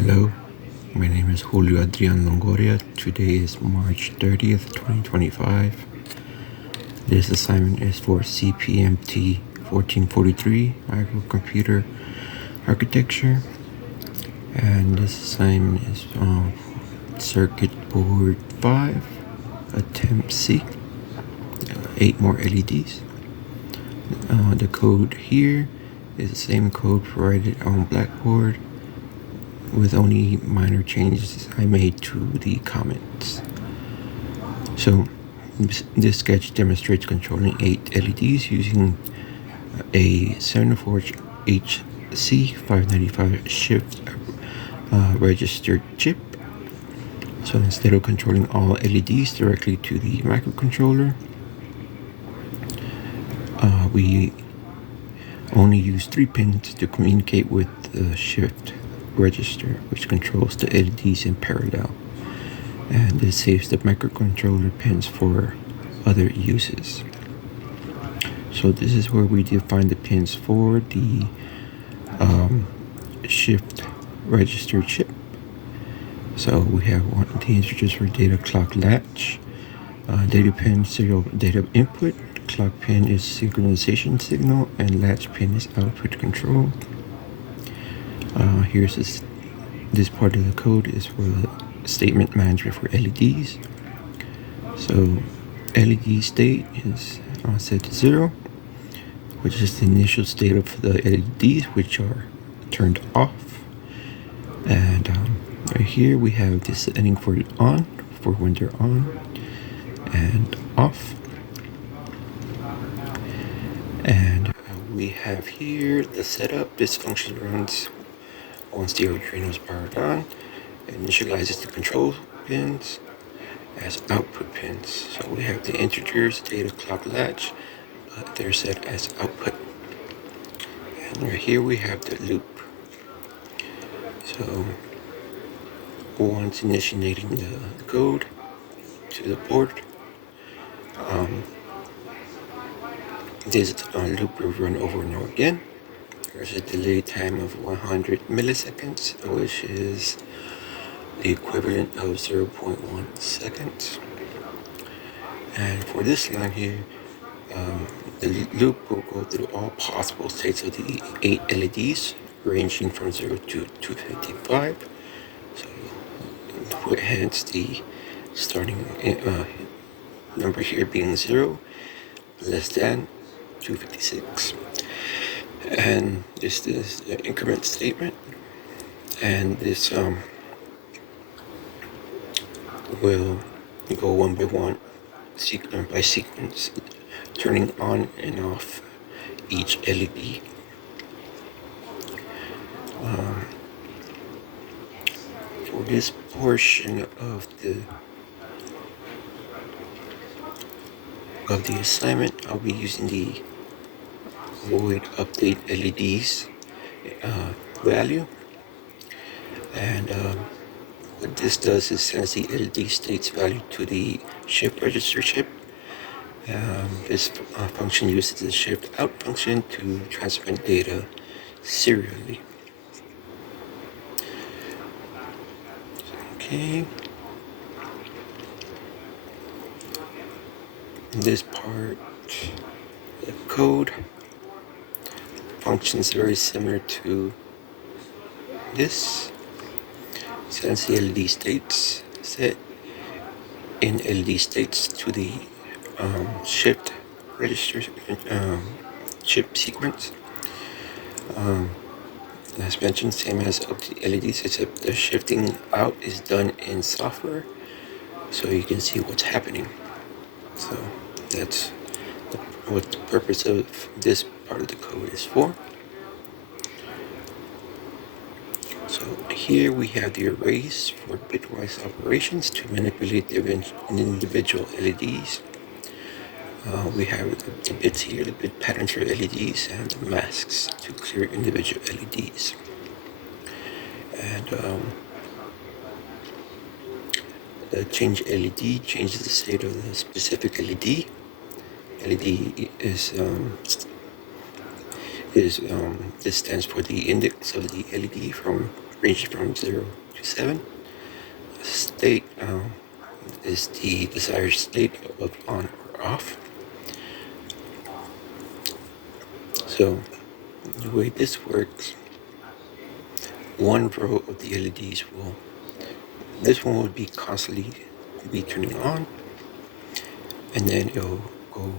Hello, my name is Julio Adrian Longoria. Today is March 30th, 2025. This assignment is for CPMT 1443 Microcomputer Architecture, and this assignment is Circuit Board 5, Attempt C, 8 more LEDs. The code here is the same code provided on Blackboard, with only minor changes I made to the comments. So this sketch demonstrates controlling 8 LEDs using a CIRC05-C shift registered chip. So instead of controlling all LEDs directly to the microcontroller, we only use 3 pins to communicate with the shift register, which controls the LEDs in parallel, and this saves the microcontroller pins for other uses. So this is where we define the pins for the shift register chip. So we have the integers for data clock latch, data pin serial data input, clock pin is synchronization signal, and latch pin is output control. Here's this part of the code is for the statement management for LEDs. So LED state is set to 0, which is the initial state of the LEDs, which are turned off. And right here we have this setting for on, for when they're on and off. And we have here the setup. This function runs once the Arduino is powered on, initializes the control pins as output pins. So we have the integers, data clock latch, they're set as output. And right here we have the loop. So once initiating the code to the board, this loop will run over and over again. There's a delay time of 100 milliseconds, which is the equivalent of 0.1 seconds. And for this line here, the loop will go through all possible states of the 8 LEDs, ranging from 0 to 255. So hence the starting number here being 0, less than 256. And this is the increment statement, and this will go one by one, by sequence, turning on and off each LED. For this portion of the assignment, I'll be using the void update LEDs value, and what this does is sends the LED states value to the shift register chip. This function uses the shift out function to transmit data serially. Okay. This part, the code functions very similar to this. Sends the LED states set in LED states to the shift register chip sequence. As mentioned, same as up to the LEDs, except the shifting out is done in software, so you can see what's happening. So that's what the purpose of this part of the code is for. So here we have the arrays for bitwise operations to manipulate the individual LEDs. We have the bits here, the bit patterns for LEDs, and the masks to clear individual LEDs. And the change LED changes the state of the specific LED. LED is this stands for the index of the LED from range from 0 to 7. State is the desired state of on or off. So the way this works, one row of the LEDs this one will be constantly be turning on, and then it'll go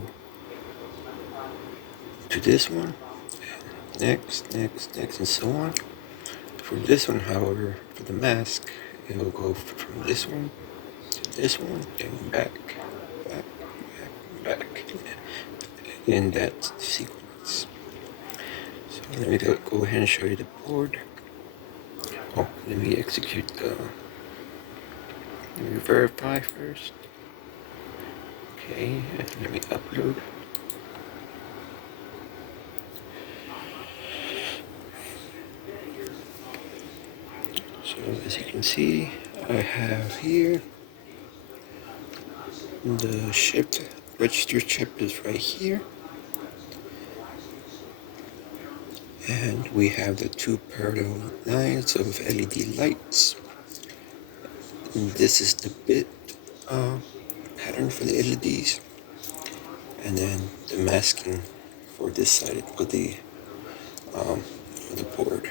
to this one, next, and so on. For this one, however, for the mask, it'll go from this one to this one, and back, back, in that sequence. So let me go ahead and show you the board. Oh, let me execute the, let me verify first. Okay, and let me upload. So as you can see, I have here the register chip is right here. And we have the two parallel lines of LED lights. And this is the bit pattern for the LEDs. And then the masking for this side of the board.